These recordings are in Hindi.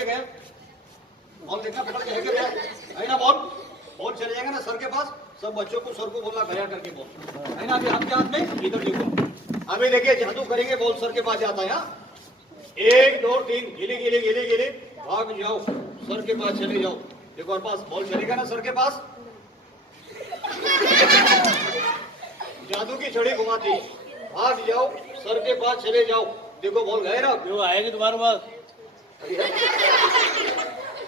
के गया, बॉल देखना पकड़ के लेके गया है ना, बॉल बॉल चले जाएगा ना सर के पास, सब बच्चों को सर को बोलना गया करके बॉल है ना। अभी आपके हाथ में इधर देखो, अभी देखिए जादू करेंगे, बॉल सर के पास जाता है। 1 2 3 गिले गिले गिले गिले भाग जाओ, सर के पास चले जाओ। देखो और पास बॉल चलेगा ना सर के पास, जादू की छड़ी घुमाती, भाग जाओ सर के पास चले जाओ। देखो बॉल गए ना, जो आएगी तुम्हारे पास।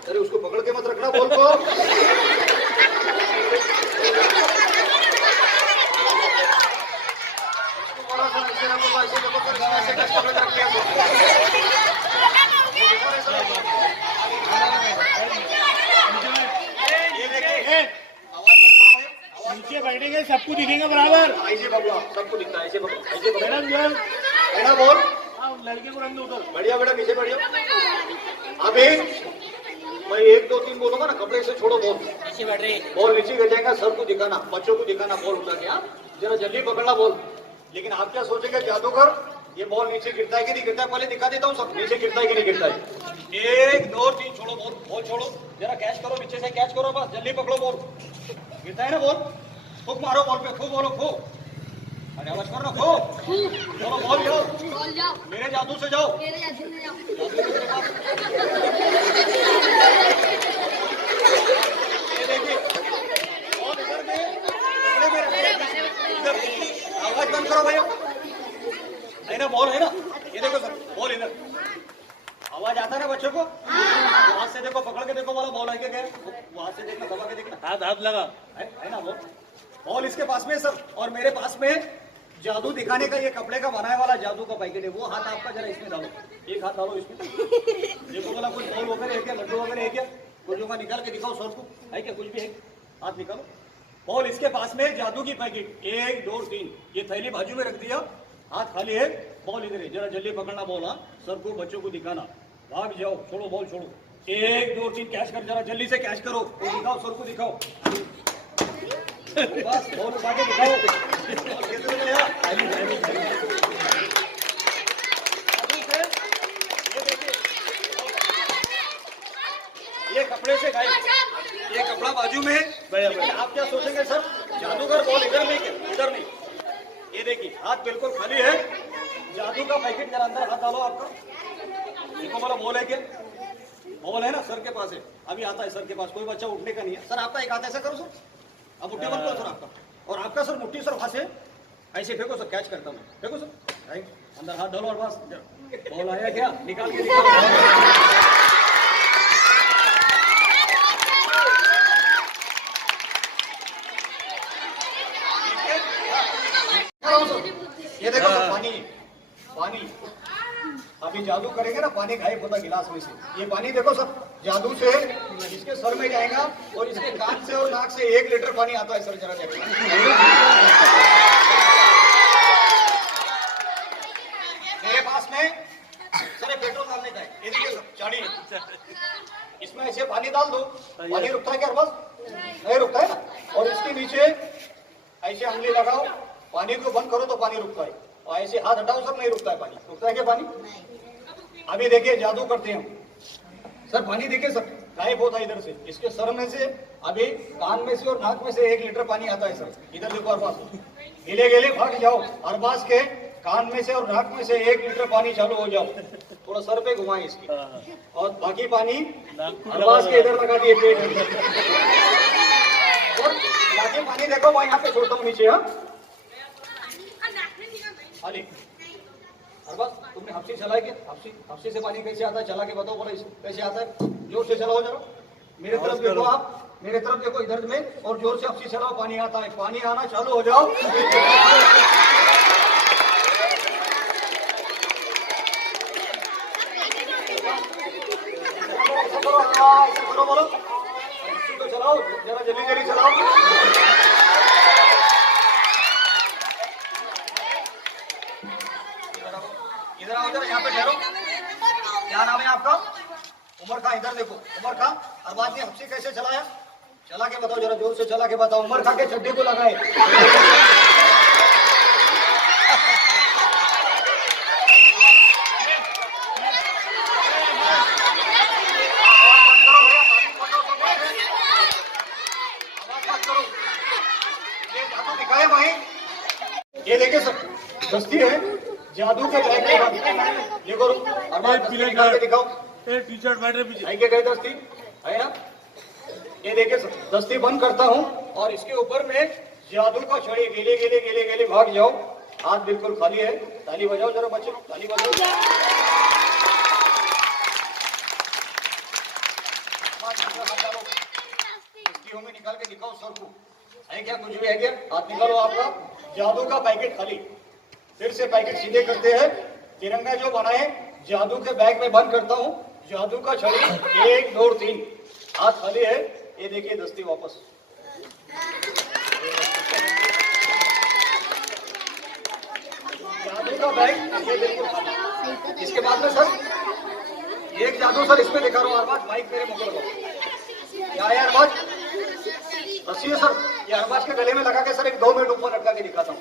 अरे उसको पकड़ के मत रखना बॉल को। नीचे बैठेंगे, सबको दिखेगा बराबर। ऐसे पकड़ो, सबको दिखता है, ऐसे पकड़ो, ऐसे पकड़ो मैडम है ना बॉल। लड़के को रंग दो उधर। बढ़िया बेटा, नीचे बढ़िया। अभी मैं 1 2 3 बोलूंगा ना, कपड़े से छोड़ो बॉल, नीचे बैठ रही। बॉल नीचे गिर जाएगा, सर को दिखाना, बच्चों को दिखाना बॉल उठा के, जरा जल्दी पकड़ना बॉल। लेकिन आप क्या सोचेंगे जादूगर, ये बॉल नीचे गिरता है कि नहीं गिरता है, पहले दिखा देता हूँ सब, नीचे गिरता है कि नहीं गिरता है। 1 2 3 छोड़ो बॉल, बॉल छोड़ो, जरा कैच करो, नीचे से कैच करो, बस जल्दी पकड़ो बॉल। गिरता है ना बॉल, फूक मारो बॉल पे, फूक बोलो फूक, अरे आवाज करो ना, फूक चलो बॉल जाओ, मेरे जादू से जाओ। आवाज बंद करो भैया, है ना बॉल है ना, ये देखो सर बॉल इधर, आवाज आता है ना बच्चों को, हाथ से देखो, पकड़ के देखो, बोला बॉल है क्या गया, हाथ से देखना, दबा के देखना, हाथ हाथ लगा है ना बॉल। बॉल इसके पास में सर, और मेरे पास में जादू दिखाने का ये कपड़े का बनाने वाला जादू का पैकेट है, वो हाथ आपका जरा इसमें डालो, एक हाथ डालो इसमें, देखो बोला कुछ बॉल वगैरह है क्या, लड्डू वगैरह है क्या, कुछ होगा निकाल के दिखाओ सर को, है क्या कुछ भी है, हाथ निकालो। बॉल इसके पास में जादू की पैकेट, 1 2 3, ये थैली बाजू में रख दिया, हाथ खाली है, बॉल इधर है, जरा जल्दी पकड़ना बॉल, सर को बच्चों को दिखाना, भाग जाओ, छोड़ो बॉल छोड़ो, 1 2 3 कैच कर, जरा जल्दी से कैच करो, दिखाओ सर को दिखाओ, बस बॉल उठा के दिखाओ। ये कपड़े से गायब, ये कपड़ा बाजू में है। आप क्या सोचेंगे सर, जादूगर बॉल इधर नहीं, इधर नहीं, ये देखिए हाथ बिल्कुल खाली है, जादू का पैकेट जरा अंदर हाथ डालो आपका, देखो बोला बॉल है क्या, बॉल है ना सर के पास है, अभी आता है सर के पास, कोई बच्चा उठने का नहीं है सर, आपका एक हाथ ऐसा करो सर, अब मुट्ठी बंद करो सर आपका, और आपका सर मुट्ठी सर वहां से ऐसे फेंको सर, कैच करता हूँ, फेंको सर, अंदर हाथ डालो और बस, बॉल आया क्या, निकाल के निकालो। ये देखो सर, पानी पानी, अभी जादू करेंगे ना, पानी गायब होता गिलास में से, ये पानी देखो सर, जादू से इसके सर में जाएगा और इसके कान से और नाक से 1 लीटर पानी आता है सर, जरा देखिए मेरे पास में सर, पेट्रोल डालने का है, ये देखिए सर चाड़ी, इसमें ऐसे पानी डाल दो, पानी रुकता है क्या बस, नहीं रुकता है ना, और इसके नीचे ऐसे उंगली लगाओ, पानी को बंद करो तो पानी रुकता है, और ऐसे हाथ हटाओ सर, नहीं रुकता है पानी, रुकता है क्या पानी। अभी देखिए जादू करते हैं सर, पानी देखिए सर गायब होता है इधर से, इसके सर में से, अभी कान में से और नाक में से 1 लीटर पानी आता है सर, इधर देखो अरबाज, गिले गिले भाग जाओ, अरबाज के कान में से और नाक में से 1 लीटर पानी चालू हो जाओ, थोड़ा सर पे घुमाए इसकी, और बाकी पानी अरबाज के इधर लगा दिए पेट में, और बाकी पानी देखो मैं यहाँ पे छोड़ता हूँ नीचे, खाली। अरबाज तुमने हफ्सी चलाई क्या, हफ्सी से पानी कैसे आता है, चला के बताओ, बोला कैसे आता है, जोर से चलाओ जरा, मेरे तरफ देखो आप, मेरे तरफ देखो इधर में, और जोर से हफ्सी चलाओ, पानी आता है, पानी आना चालू हो जाओ। करो बोलो, तो चलाओ जरा, जल्दी जल्दी चलाओ, इधर आओ, इधर यहाँ पे ठहरो, क्या नाम है आपका, उमर खां, इधर देखो उमर खां, अरबाज ने हफ्सी कैसे चलाया, चला के बताओ जरा, जोर से चला के बताओ, उमर खां के चड्डी को लगाए, दस्ती है जादू के बैग में बंद। ये करो अरबाज, दस्ती निकाल के दिखाओ। ए टी शर्ट बैठ रहे पीछे। आई के गए दस्ती, है ना? ये देखिए सर, दस्ती बंद करता हूँ और इसके ऊपर में जादू का छड़ी, गिले गिले गिले गिले भाग जाओ। हाथ बिल्कुल खाली है। ताली बजाओ जरा बच्चे, ताली बजाओ। दस्तियों में निकाल के दिखाओ सर को, है क्या? कुछ भी है क्या? हाथ निकालो आपका। जादू का पैकेट खाली। फिर से पैकेट सीधे करते हैं। तिरंगा जो बनाए जादू के बैग में बंद करता हूँ। जादू का छड़ी 1 2 3, हाथ खाली है। ये देखिए दस्ती वापस। जादू का बैग ये बिल्कुल खाली। इसके बाद में सर एक जादू सर इसमें दिखा रहा हूँ। अरबाज माइक मेरे मुंह पे लगाओ। क्या है अरबाज? रस्सी है सर, ये अरबाज के गले में लगा के सर एक 2 मिनट ऊपर लटका के दिखाता हूँ।